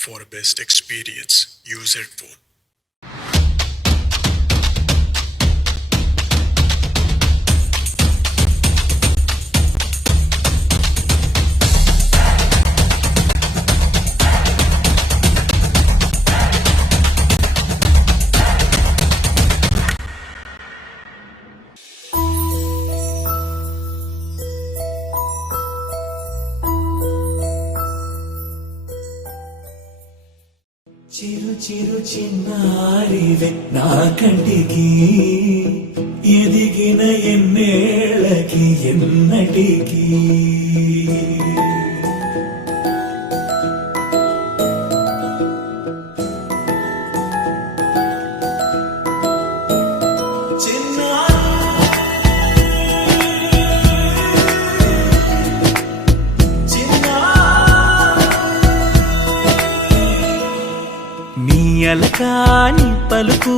for best experience. Use headphone. చిరు చిరు చిన్నారివే నా కంటికి ఎదిగిన ఎన్నేళ్ళకి ఎన్నటికి అలకాని పలుకు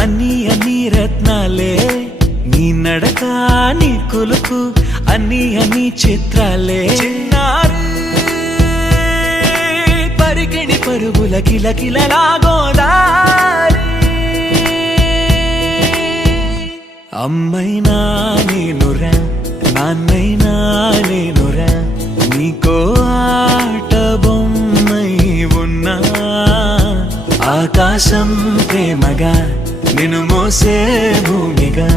అన్ని అన్ని రత్నాలే నీ నడకాని కులుకు అన్ని అన్ని చిత్రాలే పరికిణి పరుగుల కిలకిలలాగోదారి అమ్మైనా నేనురా నాన్నైనా నేనురా నీకో ఆట బొమ్మై ఉన్నా ఆకాశం ప్రేమగా నిన్ను మోసే భూమిగా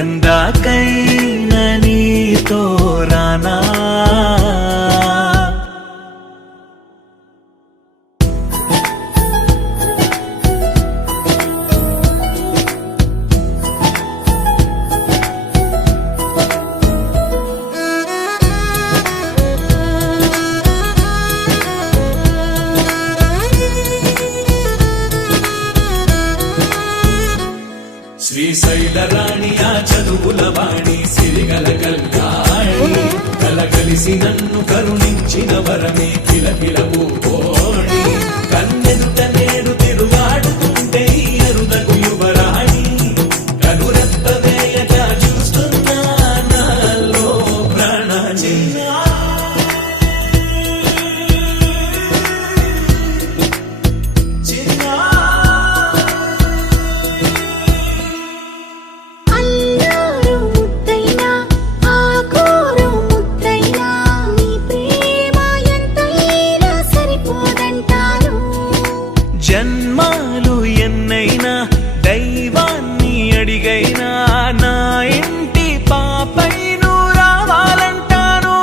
ఎందాకైనా నీతో రానా శ్రీశైల రాణి ఆ చదువుల వాణి సిరిగల కల్యాణి కలగలిసి నన్ను కరుణించిన వరమే కిలకిల పూకోణి కన్నెదుట నేడు తిరుగాడుతుంటే అరుదకు యువరాణి కనురెప్ప వేయక చూస్తున్నా నాలో ప్రాణ జన్మాలు ఎన్నైనా దైవాన్ని అడిగైనా నా ఇంటి పాపై నువ్వు రావాలంటాను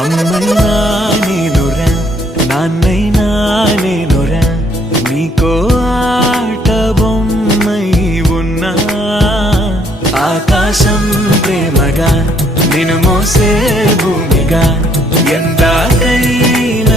అమ్మైనా నేనురా నాన్నైనా నేనురా నీకో ఆట బొమ్మై ఉన్నా ఆకాశం ప్రేమగా నిన్ను మోసే భూమిగా ఎందాకైనా